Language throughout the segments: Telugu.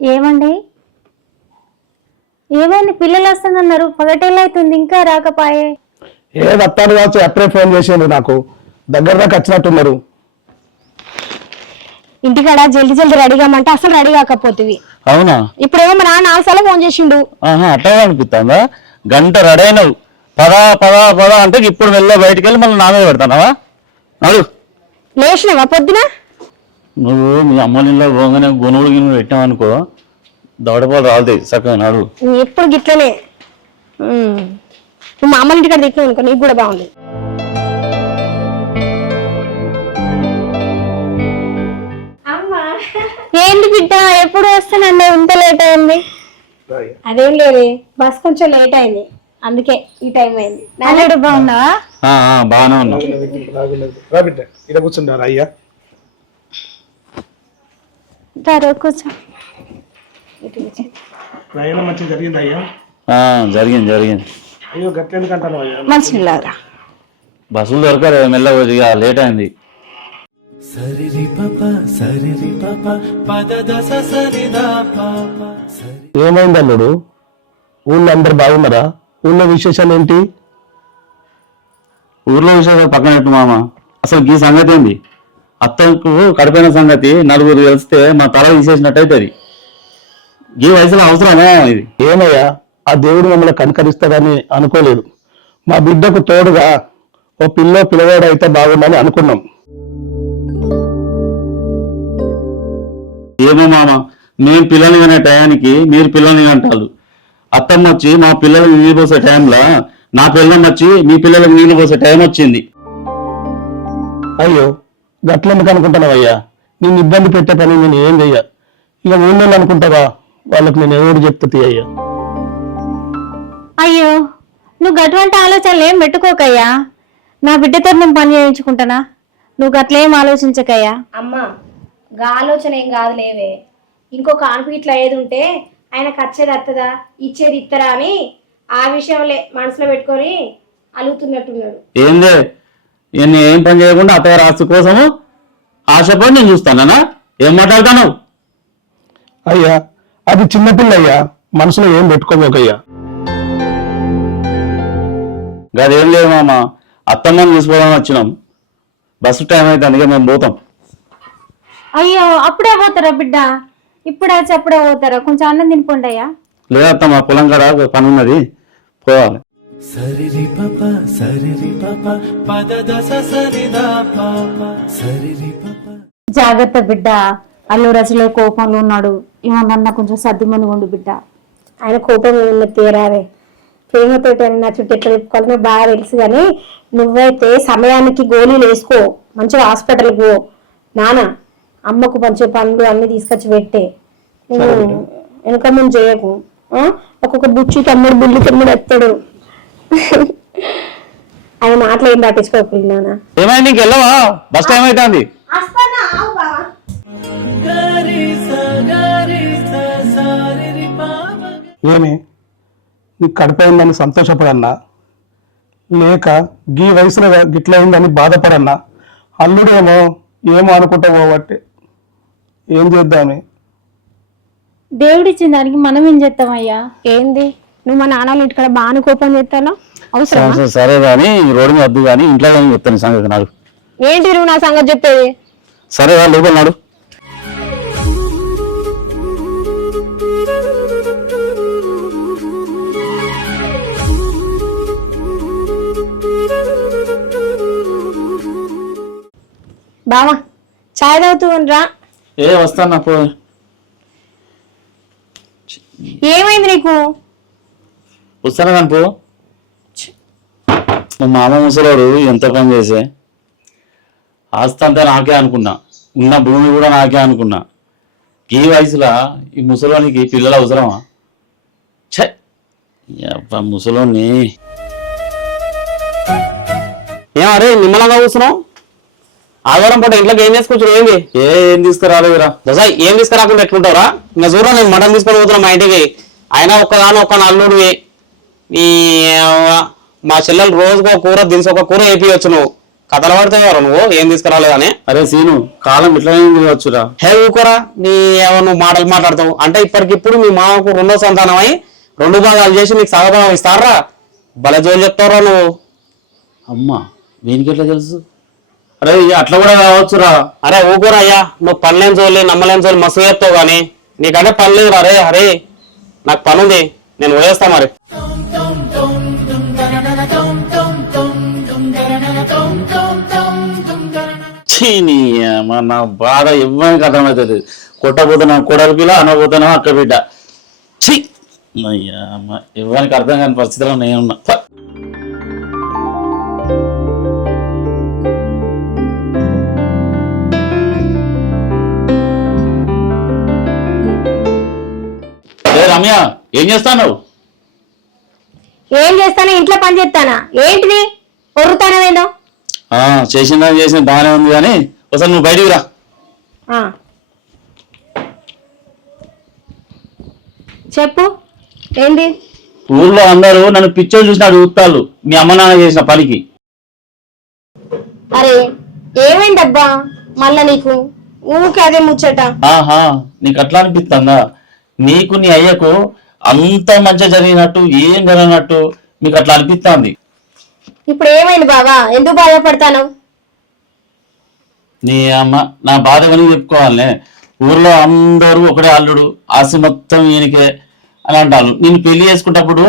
ఏమండి ఏమైంది? పిల్లలు వస్తుందన్నారు, పగటేళ్ళు అవుతుంది ఇంకా రాకపాయే. వస్తాడు కావచ్చు, అప్పుడే ఫోన్ చేసిండు నాకు. దగ్గర దాకా వచ్చినట్టున్నారు. ఇంటికాడ జల్దీ జల్దీ రెడీ కామంటే అసలు రెడీ కాకపోతుంది. అవునా? ఇప్పుడేమో మా నాన్న 4 సార్లు ఫోన్ చేసిండు. అట్లా అనిపిస్తుందా? గంట రెడీ అయినావు, పదా పదా పదా అంటే ఇప్పుడు వెళ్ళి బయటికి వెళ్ళి మళ్ళీ నా మీద పెడతానావా? నాడు లేచినవా పొద్దున? నువ్వు మీ అమ్మ నీళ్ళ పోగానే గొనుగులు గిన్నెలు పెట్టావనుకో, దవడపాలు రాలుతాయి. చక్కగా నాడు. ఎప్పుడు గిట్లనే. నువ్వు మా అమ్మ ఇంటికాడ తిట్టినావు అనుకో, నీకు కూడా బాగుంది. ఏంటి బిడ్డ ఎప్పుడు వస్తానండి? ఇంత లేట్ అయింది? అదేం లేదు, బస్ కొంచెం లేట్ అయింది, అందుకే ఈ టైం అయింది. అల్లుడు బాగున్నావా? బాగానే ఉన్నావు. ఇలా కూర్చుంటారా అయ్యా? కూర్చో. ప్రయాణం మంచిగా జరిగింది అయ్యా? జరిగింది జరిగింది. అయ్యో గట్ల ఎందుకంటాను అయ్యా? మంచిగా బస్సులు దొరకరు, మెల్లగా లేట్ అయింది. ఏమైంది అల్లుడు? ఊళ్ళో అందరు బాగున్నారా? ఊళ్ళో విశేషాలు ఏంటి? ఊర్లో విషయాలు పక్కన పెట్టు మామ, అసలు ఈ సంగతి ఏంది? అత్తకు కడిపోయిన సంగతి నలుగురు తెలిస్తే మా తల తీసేసినట్టు అవుతుంది. ఈ వయసులో అవసరమా ఇది? ఏమయ్యా, ఆ దేవుడు మమ్మల్ని కనికరిస్తాడని అనుకోలేదు. మా బిడ్డకు తోడుగా ఓ పిల్లవాడు అయితే బాగుందని అనుకున్నాం. ఏమో మామ, మేము పిల్లల్ని అనే టయానికి మీరు పిల్లల్ని అంటారు. అత్తమ్మ వచ్చి మా పిల్లలకి నీళ్ళు పోసే టైంలో నా పిల్లం వచ్చి మీ పిల్లలకు నీళ్లు పోసే టైం వచ్చింది. అయ్యో గట్లెందుకు అనుకుంటున్నావయ్యా? నేను ఇబ్బంది పెట్టే పని నేను ఏం చెయ్యా. ఇక ఊళ్ళో అనుకుంటావా? వాళ్ళకి నేను ఎవరు చెప్తుంది అయ్యా? అయ్యో నువ్వు గటువంటి ఆలోచనలు ఏం పెట్టుకోకయ్యా. నా బిడ్డతో నేను పని చేయించుకుంటానా? నువ్వు గట్లేం ఆలోచించకయ్యా. అమ్మా గా ఆలోచన ఏం కాదు లేవే. ఇంకొక ఆన్పు ఇట్లా ఏది ఉంటే ఆయనకు వచ్చేది వస్తుందా, ఇచ్చేది ఇస్తారా అని ఆ విషయంలో మనసులో పెట్టుకొని అలుగుతున్నట్టున్నాడు. ఏందే ఇవన్నీ ఏం పని చేయకుండా అత్తగారు ఆస్తి కోసము ఆశపడి నేను చూస్తానా? ఏం మాట్లాడతాను? అయ్యా అది చిన్నపిల్ల అయ్యా, మనసులో ఏం పెట్టుకోబోకయ్యా. గదేం లేదు మామ, అత్తమ్మని చూసుకోవడానికి వచ్చినాం. బస్సు టైం అయితే అందుకే మేము పోతాం. అయ్యో అప్పుడే పోతారా బిడ్డ? ఇప్పుడే వచ్చి అప్పుడే పోతారా? కొంచెం అన్నం తినిపోండి అయ్యా. లేదత్తమ్మ, పొలం కాడ పని ఉన్నది, పోవాలి. జాగ్రత్త బిడ్డ, అల్లుడు అసలే కోపంలో ఉన్నాడు. ఏమన్నా కొంచెం సర్దిమని ఉండు బిడ్డ. ఆయన కోపం ఉన్న తీరారే, ప్రేమతోటి నా చుట్టూ ఎట్లా చెప్పుకోవాలో బాగా తెలుసు. కానీ నువ్వైతే సమయానికి గోళీలు వేసుకో, మంచిగా హాస్పిటల్కి పో. నాన్న అమ్మకు మంచి పండ్లు అన్ని తీసుకొచ్చి పెట్టే. వెనక ముందు చేయకు. ఒక్కొక్క బుచ్చి తమ్ముడు బుల్లి తమ్ముడు ఎత్తాడు. ఆయన మాటలు ఏం పట్టించుకోకుండా నాన్న. ఏమైంది? నీకు వెళ్ళవా? బస్ టైం అవుతుంది. ఏమి నీకు కడిపోయిందని సంతోషపడన్నా, లేక గీ వయసులో గిట్లయిందని బాధపడన్నా? అల్లుడేమో ఏమో అనుకుంటా పోబట్టి ఏం చేద్దామే? దేవుడిచ్చిన దానికి మనం ఏం చేస్తామయ్యా? ఏంది నువ్వు మా నాన్న ఇంటికాడ బాగా కోపం చేస్తాను? అవసరం? సరే కానీ రోడ్డు మీద వద్దు కానీ ఇంట్లో చెప్తాను సంగతి. నాడు ఏంటి నువ్వు నా సంగతి చెప్పేది? సరే లోపల నాడు. బావా చాయ్ తాగుతూ రా. వస్తాను. ఏమైంది నీకు? వస్తాను కానీ పో. మా మామ ముసలాడు ఎంత పని చేసే ఆస్తి అంతా నాకే అనుకున్నా, ఉన్న భూమి కూడా నాకే అనుకున్నా. ఈ వయసులో ఈ ముసలోనికి పిల్లలు అవసరమా? ఛే ముసలోని ఏమరే నిమ్మలంగా కూర్చున్నావు? ఆదివారం పూట ఇంట్లోకి ఏం చేసుకొచ్చు? ఏం తీసుకురాలేదురా. దోసాయి ఏం తీసుకురాకుండా ఎట్లుంటావురా? ఇంకా చూడ నేను మటన్ తీసుకొని పోతున్నా మా ఇంటికి. అయినా ఒక్క నల్లుడివి. ఈ మా చెల్లెలు రోజుకో కూర దినుసు ఒక కూర వేపియచ్చు నువ్వు. కథలు పడతావు నువ్వు ఏం తీసుకురాలేదని. అరే సీను, కాలం ఇట్లనే వచ్చురా. హే ఊకోరా, నీ ఏమో నువ్వు మాటలు మాట్లాడతావు అంటే ఇప్పటికిప్పుడు మీ మామకు 2వ సంతానం అయి 2 భాగాలు చేసి నీకు సగభాగం ఇస్తారా? భలే జోలు చెప్తావురా నువ్వు. అమ్మా వీనికి ఎట్లా తెలుసు? అరే అట్లా కూడా కావచ్చురా. అరే ఊకోరా అయ్యా, నువ్వు పనిలేని జోలి నమ్మలేని జోలి మస్తు చెప్తావు కానీ నీకంటే పని లేదు అరే. అరే నాకు పని ఉంది, నేను వదిలేస్తా మరి. నీ అమ్మ, నా బాధ ఇవ్వడానికి అర్థమవుతుంది. కొట్టబోతున్నా కొడలి పిల్ల, అనబోతున్నా అక్క బిడ్డ. ఛీ అమ్మ, ఇవ్వడానికి అర్థం కాని పరిస్థితిలో నేనున్నా. రమ్య, ఏం చేస్తాను? ఏం చేస్తానా? ఇంట్లో పని చేస్తానా? ఏంటిది ఒర్రుతానవేందో? చేసిన బాగానే ఉంది కానీ ఒకసారి నువ్వు బయటికి రా. చెప్పు ఏంది? ఊర్లో అందరూ నన్ను పిచ్చోడు చూసినాడు చూస్తాళ్ళు మీ అమ్మ నాన్న చేసిన పనికి. అరే ఏమైందబ్బా మళ్ళా నీకు? ఊకే అదే ముచ్చట. ఆహా, నీకు అట్లా అనిపిస్తుందా? నీకు నీ అయ్యకు అంత మంచిగా జరిగినట్టు ఏం జరిగినట్టు మీకు అట్లా అనిపిస్తుంది. ఇప్పుడు ఏమైంది బావా? ఎందుకు బాధపడతాను? నీ అమ్మ, నా బాధ అని చెప్పుకోవాలనే. ఊర్లో అందరూ ఒకటే అల్లుడు, ఆస్తి మొత్తం ఈయనకే అని అంటాను. నేను పెళ్లి చేసుకున్నప్పుడు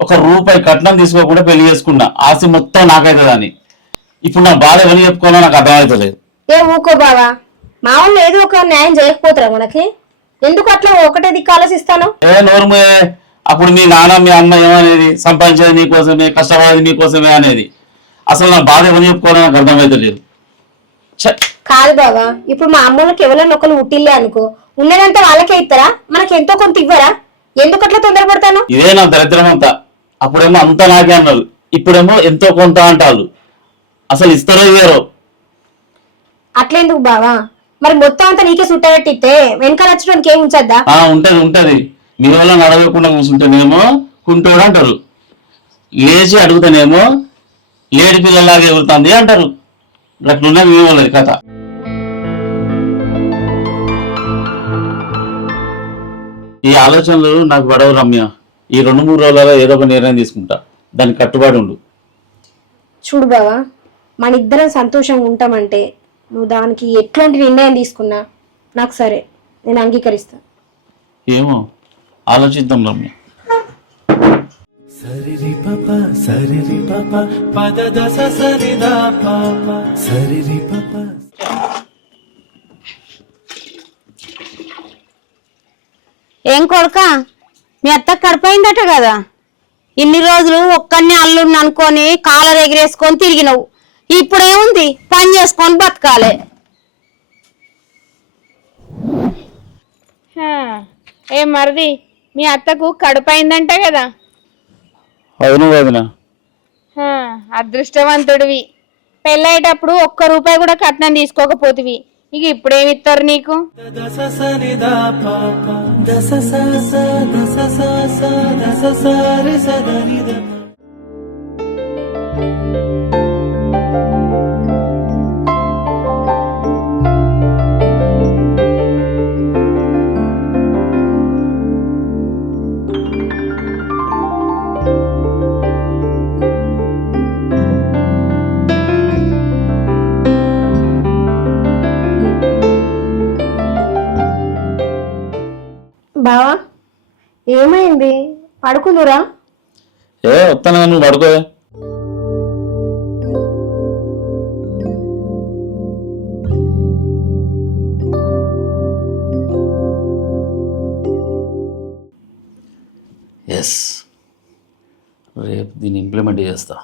₹1 కట్నం తీసుకోకుండా పెళ్లి చేసుకున్నా, ఆస్తి మొత్తం నాకైతుంది అని. ఇప్పుడు నా బాధ ఎవరు చెప్పుకోవాలో నాకు అర్థమవుతలేదు. ఏ ఊకో బావా, మా వాళ్ళు ఏదో ఒక న్యాయం చేయకపోతారా మనకి? ఎందుకు అట్లా ఒకటే దిక్కు ఆలోచిస్తాను? నోర్మే, అప్పుడు మీ నాన్న మీ అమ్మ ఏమనేది, సంపాదించేది నీకోసమే, కష్టపడేది నీకోసమే అనేది. అసలు నా బాధ ఎవరు చెప్పుకోవాలో నాకు అర్థమవుతలేదు. కాదు బావా, ఇప్పుడు మా అమ్మోళ్ళకి ఎవరైనా ఒకరు ఉట్టిల్లే అనుకో, ఉన్నదంతా వాళ్ళకే ఇస్తారా? మనకి ఎంతో కొంత ఇవ్వరా? ఎందుకు అట్లా తొందరపడతాను? ఇదే నా దరిద్రం అంతా. అప్పుడేమో అంతా నాకే అన్నారు, ఇప్పుడేమో ఎంతో కొంత అంటారు. అసలు ఇస్తారో ఇవ్వరో? అట్లెందుకు బావా? మరి మొత్తం అంతా నీకే సుట్టబెట్టితే వెనకాల వచ్చడానికి ఏం ఉంచద్దా? ఉంటది. మీ వల్ల నడవకుండా కూర్చుంటేనేమో కుంటోడు అంటారు, లేచి అడుగుతానేమో లేడి పిల్లలాగా ఎగురుతుంది అంటారు. అట్లున్నది మీ వాళ్ళది కథ. ఈ ఆలోచనలు నాకు పడవు రమ్య. ఈ 2-3 రోజులలో ఏదో ఒక నిర్ణయం తీసుకుంటా, దానికి కట్టుబడి ఉండు. చూడు బావా, మన ఇద్దరం సంతోషంగా ఉంటామంటే నువ్వు దానికి ఎట్లాంటి నిర్ణయం తీసుకున్నా నాకు సరే, నేను అంగీకరిస్తా. ఏమో ఆలోచిద్దాం రమ్య. సరిరి పాప పద దస సరిదా పాప సరిరి పాప. ఏం కొడుక, మీ అత్త కడిపోయిందట కదా? ఇన్ని రోజులు ఒక్కడిని అల్లుడిని అనుకొని కాలర్ ఎగిరేసుకొని తిరిగినవు. ఇప్పుడేముంది, పని చేసుకొని బతకాలే. ఏ మరిది, మీ అత్తకు కడుపైందంట కదా? అవును వదిన. అదృష్టవంతుడివి. పెళ్ళయ్యేటప్పుడు ₹1 కూడా కట్నం తీసుకోకపోతివి, ఇక ఇప్పుడేమిస్తారు నీకు? దస సరిదా పాప దస స దస స దస సరి సదరిద. బావా ఏమైంది? పడుకుందురా? వస్తాను, నువ్వు పడుకో. ఎస్, రేపు దీన్ని ఇంప్లిమెంట్ చేస్తా.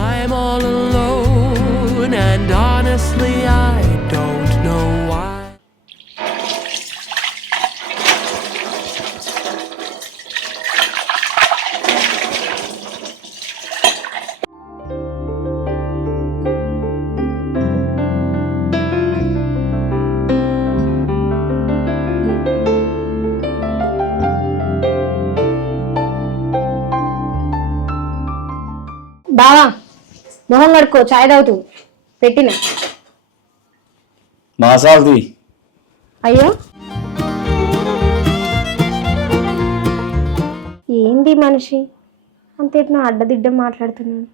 I'm all alone and honestly I don't know why. బావా మొహం కడుక్కో, చాయ్ తాగుతూ పెట్టిన. మాసాల్ది అయ్యో ఏంది మనిషి అంతేట్నో అడ్డదిడ్డ మాట్లాడుతున్నాడు.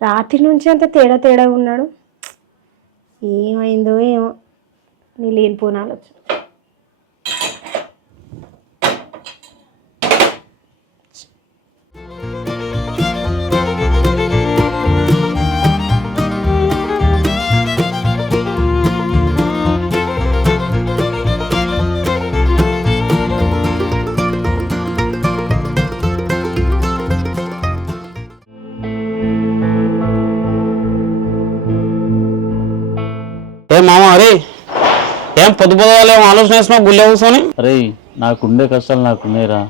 రాత్రి నుంచి అంత తేడా ఉన్నాడు. ఏమైందో ఏమో నీ లేనిపోని ఆలోచన. ఏం మామ అరే ఏం పొద్దు పొద్దుగాలేం ఆలోచన వేసినావు గుళ్ళే కూర్చొని? అరే నాకుండే కష్టాలు నాకున్నాయిరా,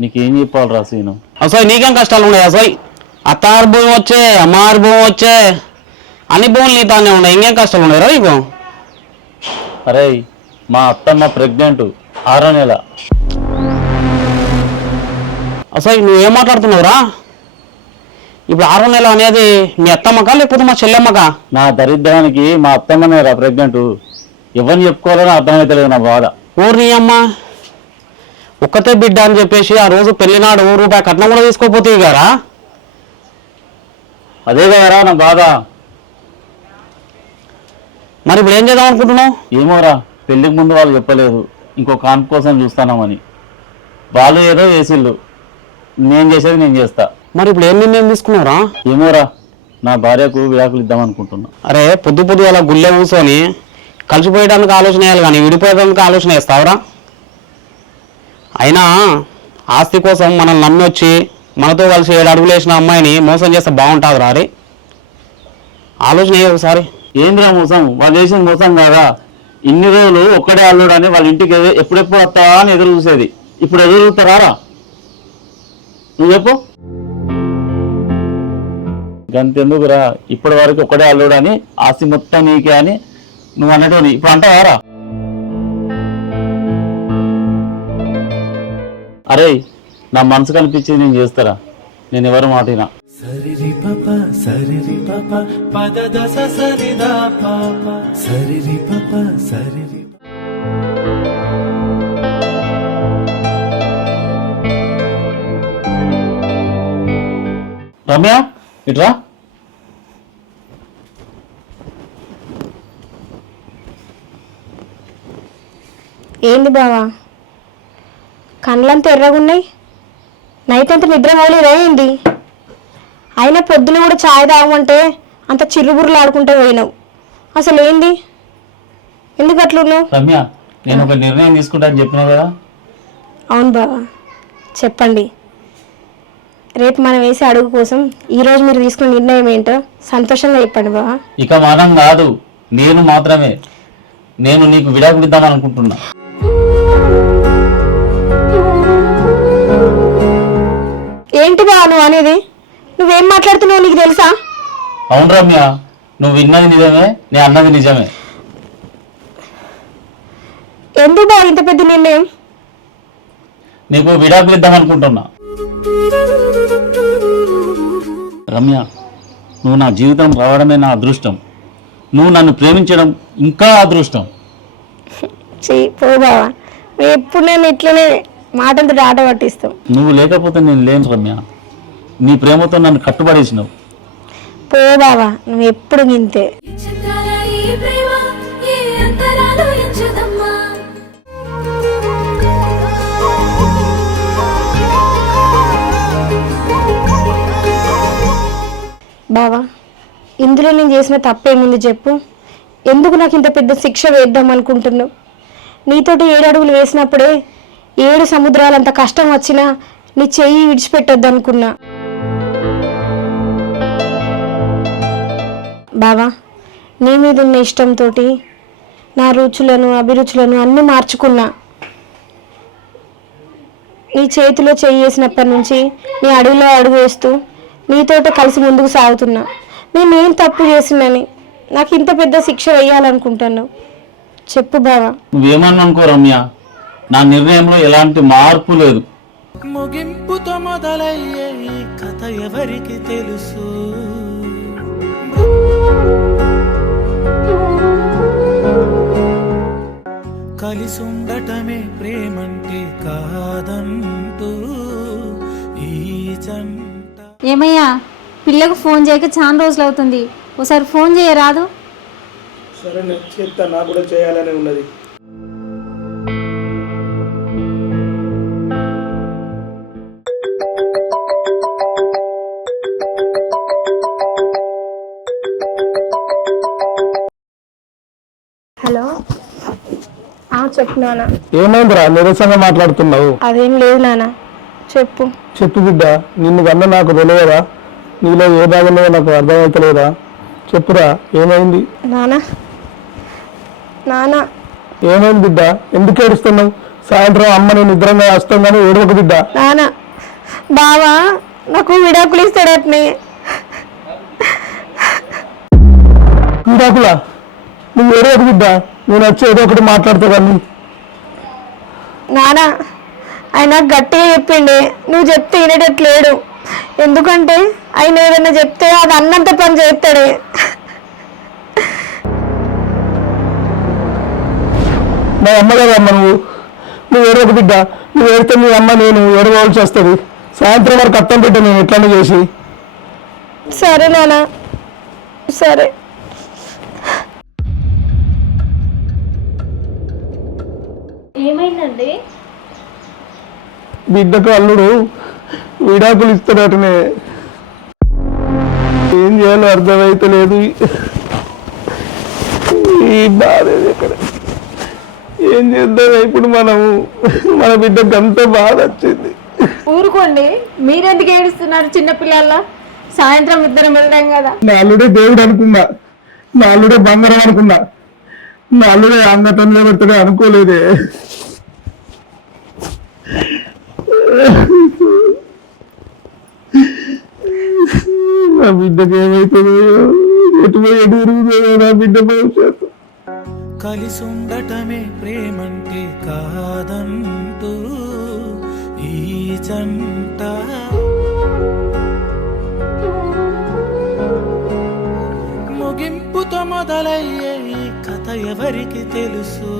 నీకేం చెప్పాలి రా సీను. అసలు నీకేం కష్టాలు ఉన్నాయి? అసలు అత్తారు భూమి వచ్చే, అమ్మారు భూమి వచ్చే, అన్ని భూములు నీతానే ఉన్నాయి, ఇంకేం కష్టాలు ఉన్నాయిరా నీకు? అరే మా అత్తమ్మ ప్రెగ్నెంట్ 6వ నెల. అసలు నువ్వేం మాట్లాడుతున్నావురా? ఇప్పుడు 6వ నెల అనేది మీ అత్తమ్మకా లేకపోతే మా చెల్లెమ్మకా? నా దరిద్రానికి మా అత్తమ్మనేరా ప్రెగ్నెంట్. ఎవరిని చెప్పుకోవాలని అర్థమైతలేదు నా బాధ. ఊరిని అమ్మ ఒక్కతే బిడ్డ అని చెప్పేసి ఆ రోజు పెళ్లినాడు రూపాయి కట్నం కూడా తీసుకోపోతే గారా? అదే కదరా నా బాధ. మరి ఇప్పుడు ఏం చేద్దాం అనుకుంటున్నావు? ఏమోరా, పెళ్లికి ముందు వాళ్ళు చెప్పలేదు, ఇంకో కాన్పు కోసం చూస్తానామని. వాళ్ళు ఏదో చేసిళ్ళు, నేను చేసేది నేను చేస్తా. మరి ఇప్పుడు ఏం నిర్ణయం తీసుకున్నారా? ఏమోరా, నా భార్యకు విడాకులు ఇద్దాం అనుకుంటున్నా. అరే పొద్దు అలా గుళ్ళె కూర్చొని కలిసిపోయడానికి ఆలోచన వేయాలి కానీ విడిపోయడానికి ఆలోచన వేస్తావురా? అయినా ఆస్తి కోసం మనం నమ్మి వచ్చి మనతో కలిసి 7 అడుగులు వేసిన అమ్మాయిని మోసం చేస్తే బాగుంటుందిరా? అరే ఆలోచన వేయ ఒకసారి. ఏంద్రా మోసం? వాళ్ళు చేసిన మోసం కాదా? ఇన్ని రోజులు ఒక్కడే అల్లుడు అని వాళ్ళ ఇంటికి ఎప్పుడెప్పుడు వస్తావా అని ఎదురు చూసేది. ఇప్పుడు ఎదురు చూస్తారా? నువ్వు చెప్పు. గంతెందుకురా, ఇప్పటి వరకు ఒక్కడే అల్లుడు అని, ఆస్తి మొత్తం నీకే అని నువ్వు అన్నట్టు ఇప్పుడు అంటావారా? అరే నా మనసు కనిపించేది నేను చేస్తారా, నేను ఎవరు మాటినా. సరిరి పప సరిరి పప పద దస సరిదా పాప సరిరి పప సరిరి. రమ్య ఇట్రా. ఏంది బావా కళ్ళంతా ఎర్రగున్నాయి? నైట్ అంతా నిద్ర పోలేదా ఏంది? అయినా పొద్దున కూడా ఛాయ్ తాగమంటే అంత చిరుబుర్రులు ఆడుకుంటూ పోయినావు. అసలు ఏంది, ఎందుకు అట్లున్నావు? రమ్య నేను ఒక నిర్ణయం తీసుకుంటా అని చెప్పినా కదా. అవును బావా చెప్పండి. రేపు మనం వేసే అడుగు కోసం ఈరోజు మీరు తీసుకున్న నిర్ణయం ఏంటో సంతోషంగా చెప్పండి బావా. ఇక మనం కాదు, నేను మాత్రమే. నేను నీకు విడాకులు ఇద్దాం అనుకుంటున్నా. ఏంటి బావా నువ్వు అనేది? నువ్వేం మాట్లాడుతున్నావు నీకు తెలుసా? అవును రమ్య, నువ్వు విన్నది నిజమే, నేను అన్నది నిజమే. ఎందుకు బావ ఇంత పెద్ద నిర్ణయం? నీకు విడాకులు ఇద్దాం అనుకుంటున్నా. రమ్య, నువ్వు నా జీవితం రావడమే నా అదృష్టం. నువ్వు నన్ను ప్రేమించడం ఇంకా అదృష్టం. పో బావా, ఎప్పుడు నేను ఇట్లనే మాటలతో ఆట పట్టిస్తావు. నువ్వు లేకపోతే నేను లేను రమ్య. నీ ప్రేమతో నన్ను కట్టుబడేసినావు. పో బావా, నువ్వు ఎప్పుడు గింతే. బావా ఇందులో నేను చేసిన తప్పేముంది చెప్పు? ఎందుకు నాకు ఇంత పెద్ద శిక్ష వేద్దాం అనుకుంటున్నావు? నీతోటి 7 అడుగులు వేసినప్పుడే 7 సముద్రాలంత కష్టం వచ్చినా నీ చెయ్యి విడిచిపెట్టొద్దు అనుకున్నా. బావా నీ మీద ఉన్న ఇష్టంతో నా రుచులను అభిరుచులను అన్నీ మార్చుకున్నా. నీ చేతిలో చెయ్యి వేసినప్పటి నుంచి నీ అడుగులో అడుగు వేస్తూ నీతోటి కలిసి ముందుకు సాగుతున్నా. నేనేం తప్పు చేసినని నాకు ఇంత పెద్ద శిక్ష వేయాలనుకుంటున్నావు? చెప్పు బావా. నువ్వేమన్నా అనుకో రమ్య, నా నిర్ణయంలో ఎలాంటి మార్పు లేదు. ముగింపుతో మొదలయ్యే ఈ కథ ఎవరికి తెలుసు కలిసుండటమే ప్రేమంటే కాదంటూ ఈ జంట. ఏమయ్యా పిల్లకు ఫోన్ చేయక చాలా రోజులు అవుతుంది, ఒకసారి ఫోన్ చేయరాదు? సరే చేస్తా, నాకు కూడా చేయాలనే ఉన్నది. హలో, చెప్పు నాన్న. ఏమైందిరా నిరసంగా మాట్లాడుతున్నావు? అదేం లేదు నాన్న, చెప్పు. చెప్పు బిడ్డ, నిన్ను కన్నా నాకు తెలియదా? నీలో ఏ భాగంలో నాకు అర్థమవుతలేదా? చెప్పురా, ఏమైంది? నాన్న నాన్న ఏమైంది బిడ్డ? ఎందుకు ఏడుస్తున్నావు? సాయంత్రం అమ్మ నేను నిద్రంగా వస్తాం కానీ ఏడవకు బిడ్డ. నాన్న, బావా నాకు విడాకులు ఇస్తాడట్నే. విడాకులా? నువ్వు ఏడవకు బిడ్డ, నేను వచ్చి ఏదో ఒకటి మాట్లాడతా కానీ. నాన్న, ఆయన గట్టిగా చెప్పిండే, నువ్వు చెప్తే వినేటట్లేడు. ఎందుకంటే ఆయన ఏదైనా చెప్తే అది అన్నంత పని చేస్తాడే. మా అమ్మగారు అమ్మ, నువ్వు ఏడవకు బిడ్డ. నువ్వు ఏడితే మీ అమ్మ నేను ఏడవలసి వస్తుంది. సాయంత్రం వరకు అత్తం బిడ్డ నేను ఎట్లనే చేసి. సరే నాన్న, సరే. ఏమైందండి? బిడ్డకు అల్లుడు విడాకులు ఇస్తాడటనే. ఏం చేయాలో అర్థమైతే లేదు. ఈ బాధ ఇక్కడ ఏం చేద్దాం ఇప్పుడు? మన బిడ్డకు అంత బాధ వచ్చింది. ఊరుకోండి, మీరెందుకు ఏడుస్తున్నారు చిన్నపిల్లల? సాయంత్రం ఇద్దరం వెళ్దాం కదా. నా అల్లుడే దేవుడు అనుకున్నా, నా అల్లుడే బంగారం అనుకున్నా, నా అల్లుడే అంగతంలో పెడతాడే అనుకోలేదే. నా బిడ్డకి ఏమైతుందో, ఎటుపోయి నా బిడ్డ భవిష్యత్తు. కలిసుండటమే ప్రేమంటే కాదంటూ ఈ జంట ముగింపుతో మొదలయ్యే ఈ కథ ఎవరికి తెలుసు.